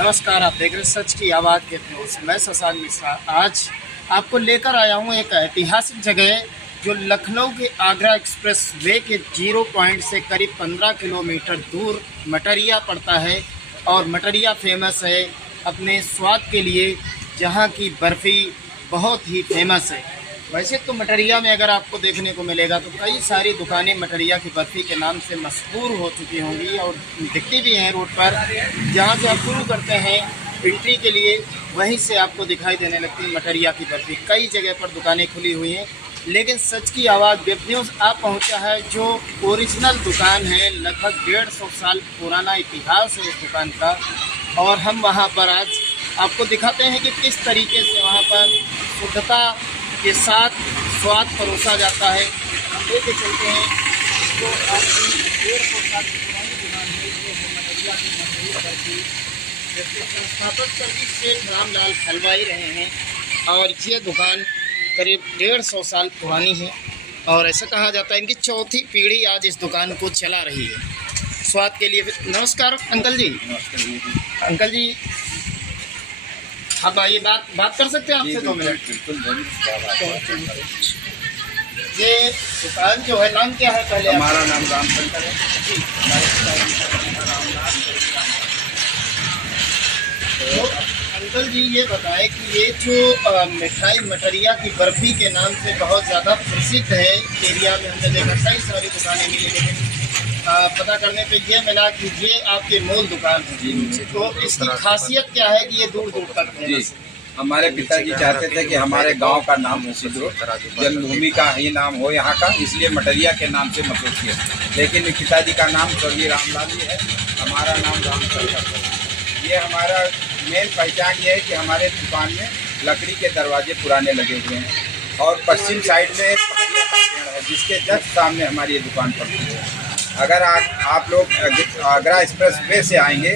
नमस्कार, आप देख रहे हैं सच की आवाज़ के न्यूज़ से। मैं शशांक मिश्रा आज आपको लेकर आया हूं एक ऐतिहासिक जगह जो लखनऊ के आगरा एक्सप्रेस वे के 0 पॉइंट से करीब 15 किलोमीटर दूर मटरिया पड़ता है। और मटरिया फेमस है अपने स्वाद के लिए, जहां की बर्फ़ी बहुत ही फेमस है। वैसे तो मटरिया में अगर आपको देखने को मिलेगा तो कई सारी दुकानें मटरिया की बर्फ़ी के नाम से मशहूर हो चुकी होंगी और दिखती भी हैं रोड पर। जहाँ से आप शुरू करते हैं एंट्री के लिए, वहीं से आपको दिखाई देने लगती है मटरिया की बर्फ़ी। कई जगह पर दुकानें खुली हुई हैं, लेकिन सच की आवाज़ वेब न्यूज़ आप पहुँचा है जो ओरिजिनल दुकान है। लगभग 150 साल पुराना इतिहास है उस दुकान का, और हम वहाँ पर आज आपको दिखाते हैं कि किस तरीके से वहाँ पर शुद्धता के साथ स्वाद परोसा जाता है। हम लेके चलते हैं तो आपकी 150 साल पुरानी दुकान है जो मटरिया की मशहूर बर्फ़ी, जिसके संस्थापक स्वर्गीय शेख रामलाल हलवाई रहे हैं। और ये दुकान करीब 150 साल पुरानी है और ऐसा कहा जाता है इनकी चौथी पीढ़ी आज इस दुकान को चला रही है स्वाद के लिए। नमस्कार अंकल जी। अंकल जी, आप आइए, बात कर सकते हैं आपसे 2 मिनट? ये दुकान जो है, नाम क्या है पहले? हमारा नाम रामशंकर है जी। तो अंकल जी ये बताएं कि ये जो मिठाई मटरिया की बर्फ़ी के नाम से बहुत ज़्यादा प्रसिद्ध है एरिया में, हमने देखा कई सारी दुकानें मिली, लेकिन पता करने पे ये मिला कि ये आपके मूल दुकान है। तो इसकी खासियत क्या है कि ये दूर दूर तक है? हमारे पिताजी चाहते थे कि हमारे गांव का नाम प्रसिद्ध हो, जन्मभूमि का ही नाम हो यहाँ का, इसलिए मटरिया के नाम से मशहूर किया। लेकिन पिताजी का नाम स्वर्गीय रामलाल जी है, हमारा नाम रामशंकर है। ये हमारा मेन पहचान ये है कि हमारे दुकान में लकड़ी के दरवाजे पुराने लगे हुए हैं और पश्चिम साइड में एक पपैया का पेड़ है जिसके जस्ट सामने हमारी ये दुकान पड़ती है। अगर आप लोग आगरा एक्सप्रेस वे से आएंगे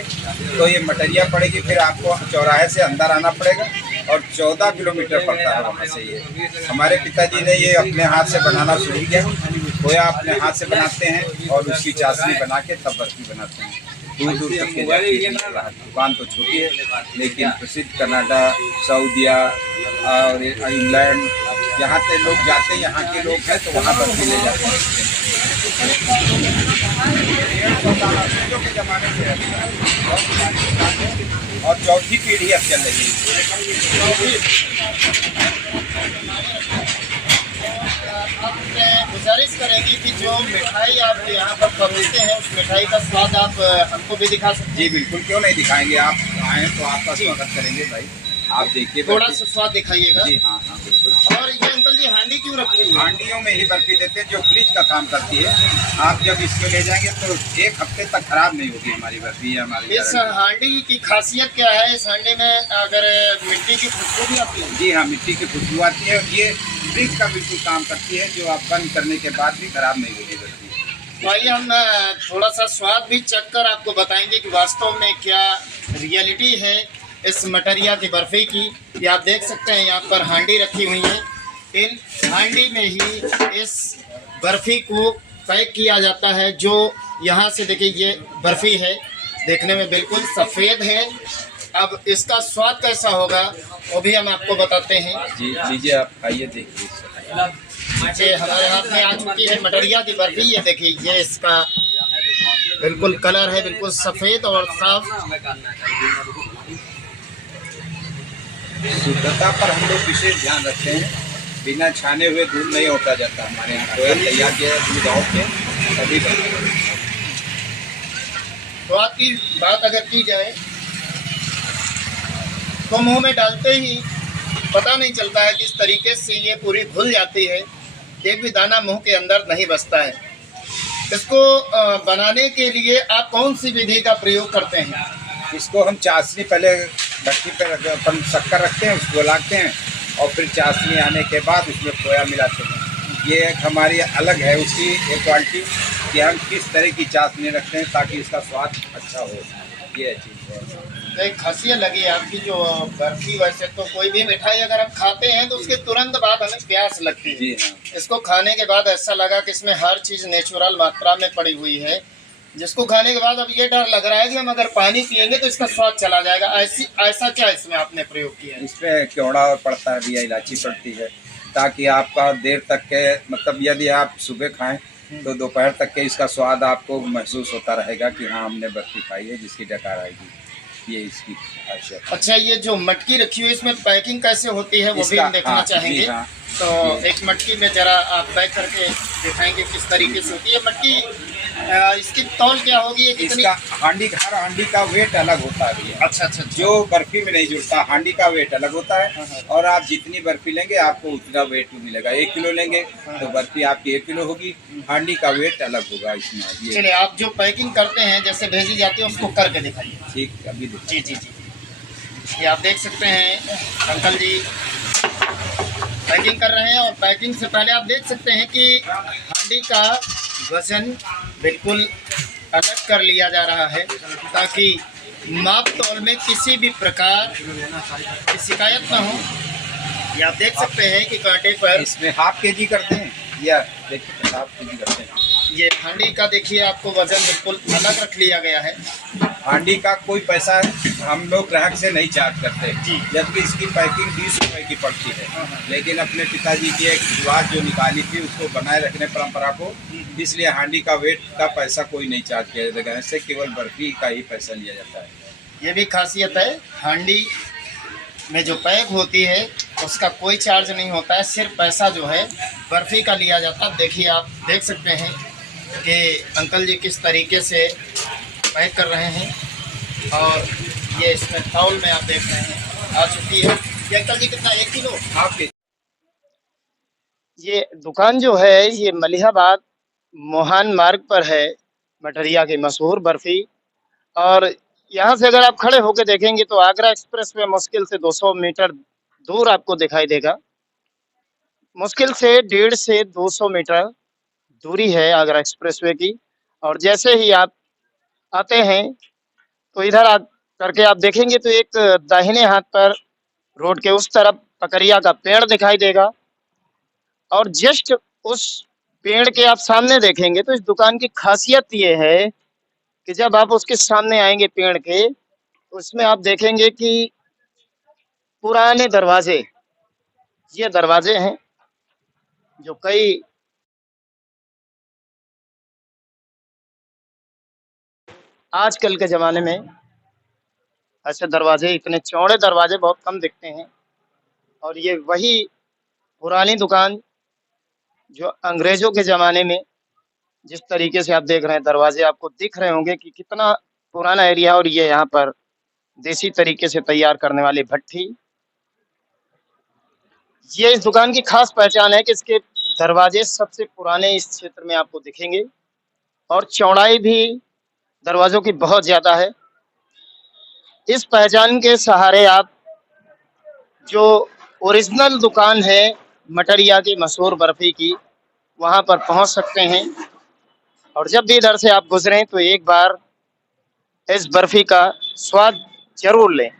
तो ये मटरिया पड़ेगी, फिर आपको चौराहे से अंदर आना पड़ेगा और 14 किलोमीटर पड़ता है वहाँ से। ये हमारे पिताजी ने ये अपने हाथ से बनाना शुरू किया, खोया अपने हाथ से बनाते हैं और उसकी चाशनी बना के तब बर्फ़ी बनाते हैं। दूर दूर तक के जाती है। दुकान तो छोटी है लेकिन प्रसिद्ध कनाडा, सऊदिया और इंग्लैंड, यहाँ से लोग जाते हैं, यहाँ के लोग हैं तो वहाँ बर्फ़ी ले जाते हैं। के ज़माने से और चौथी पीढ़ी अब चल रही है। गुजारिश करेंगी कि जो मिठाई आप यहाँ पर खरीदते हैं उस मिठाई का स्वाद आप हमको भी दिखा सकते हैं? जी बिल्कुल, क्यों नहीं दिखाएंगे। आप आएँ तो आपका स्वागत करेंगे भाई। आप देखिए, थोड़ा सा स्वाद दिखाइएगा। जी हाँ हाँ बिल्कुल। और ये अंकल जी हांडी क्यों रखते हैं? हांडियों में ही बर्फ़ी देते हैं जो फ्रिज का काम करती है। आप जब इसको ले जाएंगे तो 1 हफ्ते तक खराब नहीं होगी हमारी बर्फ़ी। हमारी इस हांडी की खासियत क्या है? इस हांडी में अगर मिट्टी की खुशबू भी आती है? जी हाँ, मिट्टी की खुशबू आती है। ये फ्रिज का बिल्कुल काम करती है, जो आप बंद करने के बाद भी खराब नहीं होगी बर्फ़ी। तो आइए हम थोड़ा सा स्वाद भी चख कर आपको बताएंगे कि वास्तव में क्या रियलिटी है इस मटरिया की बर्फ़ी की। ये आप देख सकते हैं यहाँ पर हांडी रखी हुई है। इन हांडी में ही इस बर्फ़ी को पैक किया जाता है। जो यहाँ से देखिए ये बर्फ़ी है, देखने में बिल्कुल सफ़ेद है। अब इसका स्वाद कैसा होगा वो भी हम आपको बताते हैं। जी लीजिए, आप खाइए, देखिए। ये हमारे हाथ में आ चुकी है मटरिया की बर्फ़ी। ये देखिए, ये इसका बिल्कुल कलर है, बिल्कुल सफ़ेद और साफ। शुद्धता पर हम लोग विशेष ध्यान रखते हैं। बिना छाने हुए दूध नहीं होता जाता हमारे यहाँ। खोया तैयार किया दूध और के तभी बनता है। तो आपकी बात अगर की जाए तो मुंह में डालते ही पता नहीं चलता है किस तरीके से ये पूरी घुल जाती है, एक भी दाना मुंह के अंदर नहीं बसता है। इसको बनाने के लिए आप कौन सी विधि का प्रयोग करते हैं? इसको हम चाशनी पहले भट्टी पर अपन शक्कर रखते हैं, उसको लागते हैं और फिर चाशनी आने के बाद उसमें खोया मिलाते हैं। ये एक हमारी अलग है उसकी एक क्वालिटी कि हम किस तरह की चाशनी रखते हैं ताकि इसका स्वाद अच्छा हो। ये चीज़ है। एक खासियत लगी आपकी जो बर्फ़ी। वैसे तो कोई भी मिठाई अगर हम खाते हैं तो उसके तुरंत बाद हमें प्यास लगती है। जी हाँ। इसको खाने के बाद ऐसा लगा कि इसमें हर चीज़ नेचुरल मात्रा में पड़ी हुई है। जिसको खाने के बाद अब ये डर लग रहा है कि हम अगर पानी पिएंगे तो इसका स्वाद चला जाएगा, ऐसा क्या इसमें आपने प्रयोग किया है? इसमें केवड़ा पड़ता है भैया, इलायची पड़ती है, ताकि आपका देर तक के मतलब यदि आप सुबह खाएं तो दोपहर तक के इसका स्वाद आपको महसूस होता रहेगा कि हाँ हमने बर्फी खाई है, जिसकी डकार आएगी। ये इसकी खासियत है। अच्छा, ये जो मटकी रखी हुई है इसमें पैकिंग कैसे होती है वो भी इसका हम देखना हाँ, चाहेंगे। जी हाँ। तो एक मटकी में जरा आप पैक करके दिखाएंगे किस तरीके से होती है मटकी। इसकी तौल क्या होगी, ये कितनी? इसका हर हांडी का वेट अलग होता है भैया। अच्छा अच्छा अच्छा। जो बर्फी में नहीं जुड़ता, हांडी का वेट अलग होता है। और आप जितनी बर्फी लेंगे आपको उतना वेट मिलेगा। 1 किलो लेंगे तो बर्फी आपकी 1 किलो होगी, हांडी का वेट अलग होगा इसमें। ये चलिए, आप जो पैकिंग करते हैं जैसे भेजी जाती है उसको करके दिखाइए। ठीक, अभी जी जी जी, ये आप देख सकते हैं अंकल जी पैकिंग कर रहे हैं। और पैकिंग से पहले आप देख सकते हैं कि हांडी का वजन बिल्कुल अलग कर लिया जा रहा है ताकि माप तौल में किसी भी प्रकार की शिकायत ना हो। ये आप देख सकते हैं कि कांटे पर इसमें ½ केजी करते हैं या देखिए ½ केजी करते हैं। ये हांडी का देखिए आपको वजन बिल्कुल अलग रख लिया गया है। हांडी का कोई पैसा हम लोग ग्राहक से नहीं चार्ज करते जी। जबकि इसकी पैकिंग 20 रुपए की पड़ती है। लेकिन अपने पिताजी की एक रिवाज जो निकाली थी उसको बनाए रखने परंपरा को, इसलिए हांडी का वेट का पैसा कोई नहीं चार्ज किया जाएगा। इससे केवल बर्फी का ही पैसा लिया जाता है। ये भी खासियत है, हांडी में जो पैक होती है उसका कोई चार्ज नहीं होता है, सिर्फ पैसा जो है बर्फ़ी का लिया जाता है। देखिए, आप देख सकते हैं कि अंकल जी किस तरीके से पैक कर रहे हैं। और ये इसमें तौल में आप देख रहे हैं आ चुकी है। ये अंकल जी कितना, 1 किलो? आपके ये दुकान जो है ये मलिहाबाद मोहान मार्ग पर है, मठरिया की मशहूर बर्फ़ी। और यहाँ से अगर आप खड़े होकर देखेंगे तो आगरा एक्सप्रेस वे मुश्किल से 200 मीटर दूर आपको दिखाई देगा। मुश्किल से 150 से 200 मीटर दूरी है आगरा एक्सप्रेस वे की। और जैसे ही आप आते हैं तो इधर आ करके आप देखेंगे तो एक दाहिने हाथ पर रोड के उस तरफ पकरिया का पेड़ दिखाई देगा। और जस्ट उस पेड़ के आप सामने देखेंगे तो इस दुकान की खासियत ये है कि जब आप उसके सामने आएंगे पेड़ के, उसमें आप देखेंगे कि पुराने दरवाजे, ये दरवाजे हैं जो कई आजकल के ज़माने में ऐसे दरवाजे, इतने चौड़े दरवाजे बहुत कम दिखते हैं। और ये वही पुरानी दुकान जो अंग्रेज़ों के ज़माने में जिस तरीके से आप देख रहे हैं दरवाजे, आपको दिख रहे होंगे कि कितना पुराना एरिया। और ये यहाँ पर देसी तरीके से तैयार करने वाली भट्ठी, ये इस दुकान की खास पहचान है कि इसके दरवाजे सबसे पुराने इस क्षेत्र में आपको दिखेंगे। और चौड़ाई भी दरवाज़ों की बहुत ज़्यादा है। इस पहचान के सहारे आप जो ओरिजिनल दुकान है मठरिया की मशहूर बर्फ़ी की, वहाँ पर पहुँच सकते हैं। और जब भी इधर से आप गुजरें तो एक बार इस बर्फ़ी का स्वाद ज़रूर लें।